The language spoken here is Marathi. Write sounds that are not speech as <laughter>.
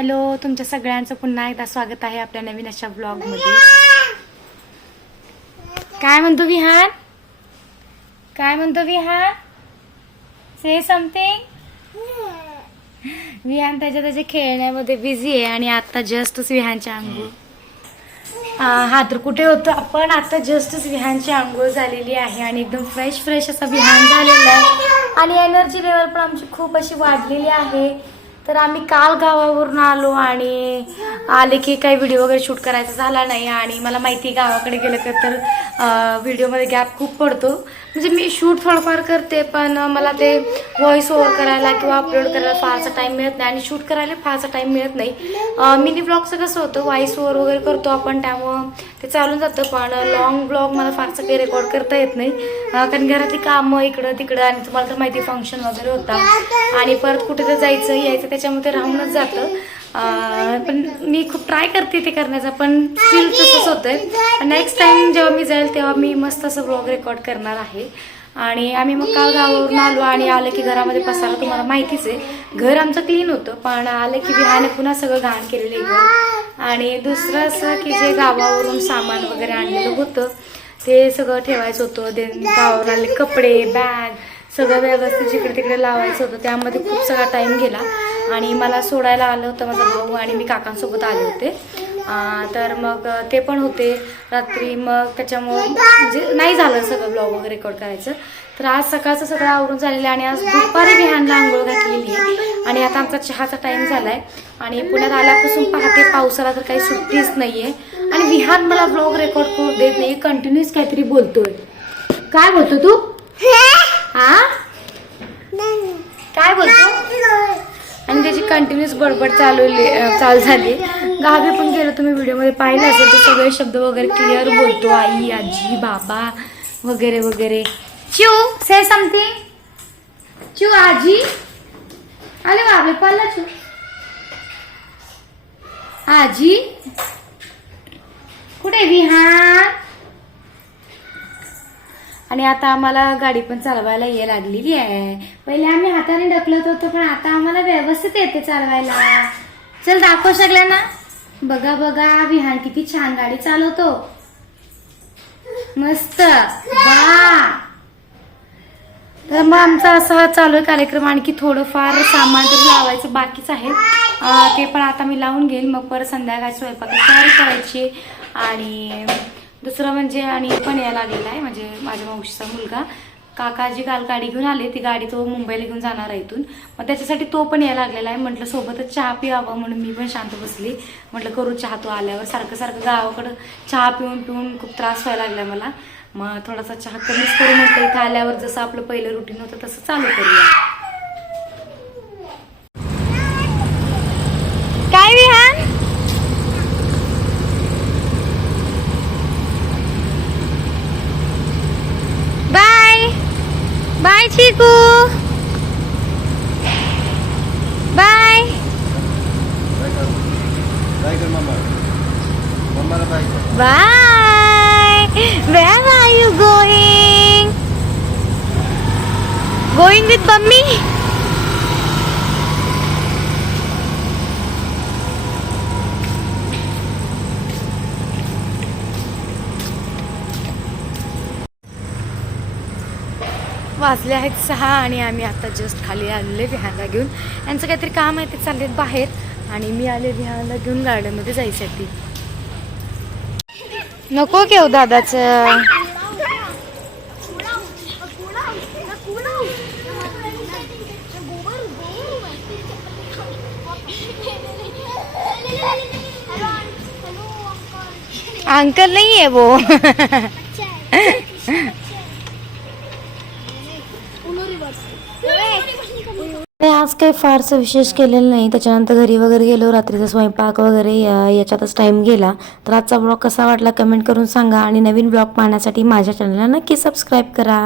हॅलो तुमच्या सगळ्यांचं पुन्हा एकदा स्वागत आहे आपल्या नवीन अशा ब्लॉगमध्ये काय म्हणतो विहान? काय म्हणतो विहान? से समथिंग विहान त्याच्या त्याच्या खेळण्यामध्ये बिझी आहे आणि आता जस्टच विहानच्या आंघोळ. हा तर कुठे होतो आपण? आता जस्टच विहानची आंघोळ झालेली आहे आणि एकदम फ्रेश फ्रेश असा विहान झालेला आहे. आणि एनर्जी लेवल पण आमची खूप अशी वाढलेली आहे. तर आम्ही काल गावावरून आलो आणि आले की काही व्हिडिओ वगैरे शूट करायचा झाला नाही आणि मला माहिती आहे गावाकडे गेलं का तर व्हिडिओमध्ये गॅप खूप पडतो. म्हणजे मी शूट थोडंफार करते पण मला ते व्हॉइस ओव्हर करायला किंवा अपलोड करायला फारसा टाईम मिळत नाही आणि शूट करायला फारसा टाईम मिळत नाही. मिनी ब्लॉगचं कसं होतं व्हॉइस ओव्हर वगैरे करतो आपण त्यामुळं ते चालून जातं पण लॉंग ब्लॉग मला फारसं काही रेकॉर्ड करता येत नाही. कारण घरातली कामं इकडं तिकडं आणि तुम्हाला तर माहिती फंक्शन वगैरे होता. आणि परत कुठे तर जायचं यायचं त्याच्यामध्ये राहूनच जातं. पण मी खूप ट्राय करते ते करण्याचा पण स्टील तसंच होतंय. नेक्स्ट टाइम जेव्हा मी जाईल तेव्हा मी मस्त असं ब्लॉग रेकॉर्ड करणार आहे. आणि आम्ही मग काल गावावरून आलो आणि आलं की घरामध्ये पसारा तुम्हाला माहितीच आहे. घर आमचं क्लीन होतं पण आलं की विहाने पुन्हा सगळं घाण केलेलं आहे घर. आणि दुसरं असं की जे गावावरून सामान वगैरे आणलेलं होतं ते सगळं ठेवायचं होतं. ते गावावर आले कपडे बॅग सगळं व्यवस्थित जिकडे तिकडे लावायचं होतं. त्यामध्ये खूप सगळा टाईम गेला. आणि मला सोडायला आलं होतं माझा भाऊ आणि मी काकांसोबत आले होते. तर मग ते पण होते. रात्री मग त्याच्यामुळं म्हणजे नाही झालं सगळं ब्लॉग वगैरे रेकॉर्ड करायचं. तर आज सकाळचं सगळं आवरून झालेलं आहे आणि आज दुपारी विहानला आंघोळ घातलेली आहे. आणि आता आमचा चहाचा टाईम झालाय. आणि पुण्यात आल्यापासून पाहते पावसाला तर काही सुट्टीच नाहीये. आणि विहान मला ब्लॉग रेकॉर्ड करू देत नाही कंटिन्युअस काहीतरी बोलतोय. काय बोलतो तू हा काय बोलतो कंटिन्यूस कंटिन्युअस बडबड चालू चालू झाली. गावी पण गेलो तुम्ही व्हिडिओमध्ये पाहिलं असेल तर सगळे शब्द वगैरे क्लिअर बोलतो. आई आजी बाबा वगैरे वगैरे. चिऊ से समथिंग चिऊ आजी. आले बाबे पाला चू. आजी. कुठे विहान? आणि आता आम्हाला गाडी पण चालवायला ये लागलेली आहे. पहिले आम्ही हाताने ढकलत होतो पण आता आम्हाला व्यवस्थित येते चालवायला. चल दाखवू शकल्या ना बघा बघा विहान किती छान गाडी चालवतो. मस्त. वा. तर मग आमचा असा चालू आहे कार्यक्रम आणखी थोडंफार सामान तरी लावायचं बाकीच आहे. ते पण आता मी लावून घेईल. मग परत संध्याकाळी स्वयंपाक तयारी करायची आणि दुसरं म्हणजे आणि पण यायला लागलेला आहे म्हणजे माझ्या मावशीचा मुलगा. काकाजी काल गाडी घेऊन आले ती गाडी तो मुंबईला घेऊन जाणार आहे इथून. मग त्याच्यासाठी तो पण यायला लागलेला आहे म्हटलं सोबतच चहा प्यावा म्हणून मी पण शांत बसली. म्हटलं करू चहा तो आल्यावर सारखं सारखं गावाकडं चहा पिऊन पिऊन खूप त्रास व्हायला लागला मला. मग थोडासा चहा कमीच करू म्हटलं इथं आल्यावर जसं आपलं पहिलं रुटीन होतं तसं चालू करूया. Bye, Chiku. Bye. Bye kar mama. Mama la bye. Bye. Where are you going? Going with mommy. वाजले आहेत सहा आणि आम्ही आता जस्ट खाली आलेले विहानला घेऊन. यांचं काहीतरी काम आहे ते चाललेत बाहेर. आणि मी आले विहानला घेऊन गार्डनमध्ये जायसाठी. नको घेऊ दादाचं. अंकल नाही आहे वो. <laughs> आज काही फारसं विशेष केलेलं नाही. त्याच्यानंतर घरी वगैरे गेलो रात्रीचा स्वयंपाक वगैरे याच्यातच टाइम गेला. तर आजचा ब्लॉग कसा वाटला कमेंट करून सांगा. आणि नवीन ब्लॉग पाहण्यासाठी माझ्या चॅनलला नक्की सबस्क्राईब करा.